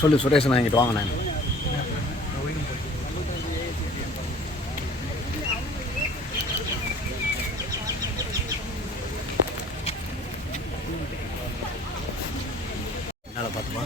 சொல்லு சுரேஷ், நான் இங்கிட்டு வாங்க. நான் என்னால் பார்த்துமா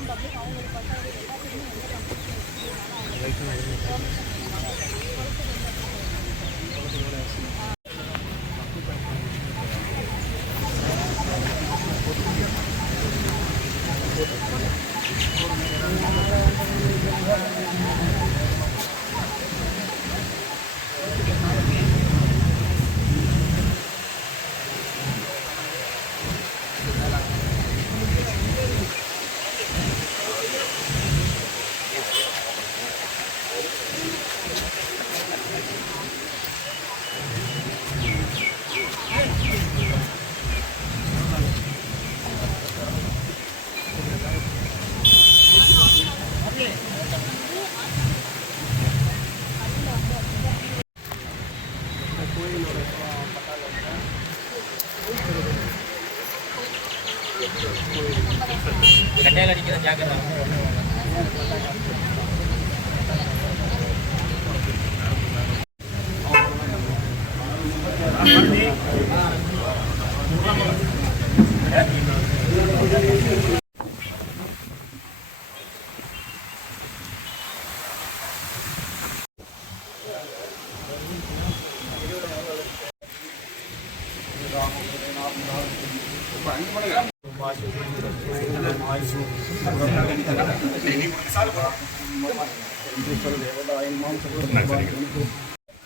கட்டையில் அடிக்கிற ஜாக்கிரதை.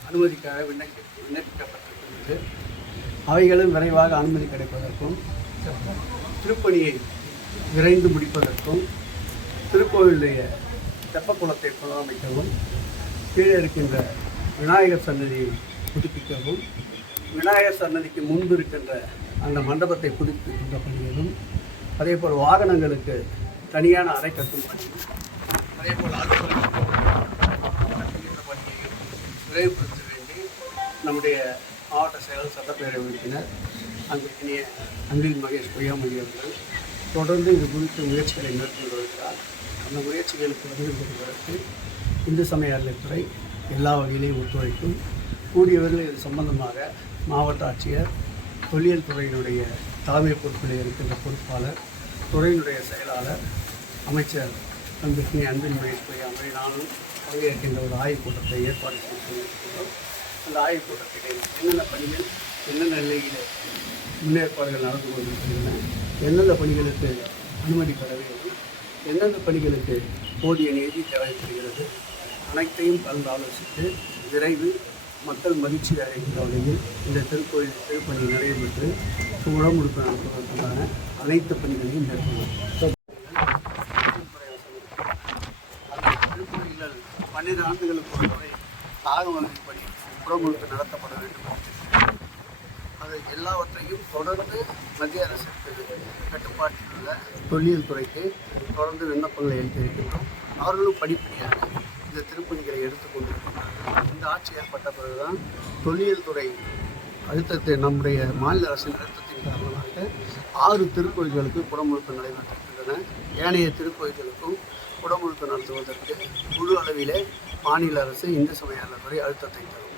அனுமதிக்காக விண்ணப்பிக்கப்பட்டிருக்கிறது. அவைகளும் விரைவாக அனுமதி கிடைப்பதற்கும் திருப்பணியை விரைந்து முடிப்பதற்கும் திருக்கோவிலுடைய தெப்பக்குளத்தை புனரமைக்கவும் கீழே இருக்கின்ற விநாயகர் சன்னதியை புதுப்பிக்கவும் விநாயகர் சன்னதிக்கு முன்பு இருக்கின்ற அந்த மண்டபத்தை புதுப்பிக்கின்ற பணிகளும் அதேபோல் வாகனங்களுக்கு தனியான அறை கட்டும் பணியும் அதேபோல் பணியையும் விரைவுபடுத்த வேண்டி நம்முடைய மாவட்ட செயலர் சட்டப்பேரவை உறுப்பினர் அன்பிற்கினிய அன்பில் மகேஷ் பொய்யாமொழி அவர்கள் தொடர்ந்து இது குறித்து முயற்சிகளை மேற்கொண்டு வருகிறார். அந்த முயற்சிகளுக்கு பதில் பெறுவதற்கு இந்து சமய அறநிலையத்துறை எல்லா வகையிலையும் ஒத்துழைக்கும். கூடியவர்கள் இது சம்பந்தமாக மாவட்ட ஆட்சியர், தொல்லியல் துறையினுடைய தலைமை பொறுப்பில் இருக்கின்ற பொறுப்பாளர், துறையினுடைய செயலாளர், அமைச்சர் அன்பிற்கினிய அன்பில் மகேஷ் பொய்யாமொழி நானும் பங்கேற்கின்ற ஒரு ஆய்வுக் கூட்டத்தை ஏற்பாடு செய்திருக்கின்றோம். அந்த ஆய்வுக் கூட்டத்திலே என்னென்ன பணிகள் என்னென்ன நிலையில் முன்னேற்பாடுகள் நடந்து கொண்டிருக்கின்றன, எந்தெந்த பணிகளுக்கு அனுமதி பெற வேண்டும், எந்தெந்த பணிகளுக்கு போதிய நிதி தேவைப்படுகிறது, அனைத்தையும் கலந்து ஆலோசித்து விரைவு மக்கள் மகிழ்ச்சி அடைகின்ற வகையில் இந்த திருப்பணி நடைபெற்று உடம்புறுப்பு நடத்துவதற்கான அனைத்து பணிகளையும் மேற்கொள்ளும். திருப்பணிகள் 12 ஆண்டுகளுக்கு ஒரு முறை ஆகமப்படி உடம்புறுப்பு நடத்தப்பட வேண்டும். அது எல்லாவற்றையும் தொடர்ந்து மத்திய அரசுக்கு கட்டுப்பாட்டில் உள்ள தொல்லியல் துறைக்கு தொடர்ந்து விண்ணப்பங்களை அளித்திருக்கின்றோம். அவர்களும் படிப்படியாக இந்த திருப்பணிகளை எடுத்துக்கொண்டிருக்கின்றார்கள். இந்த ஆட்சி ஏற்பட்ட பிறகுதான் தொல்லியல் துறை அழுத்தத்தை நம்முடைய மாநில அரசின் அழுத்தத்தின் காரணமாக 6 திருக்கோயில்களுக்கு குடமுழுக்கு நடைபெற்றிருக்கின்றன. ஏனைய திருக்கோயில்களுக்கும் குடமுழுக்கு நடத்துவதற்கு முழு அளவிலே மாநில அரசு இந்து சமய அறநிலையத்துறை அழுத்தத்தை தரும்.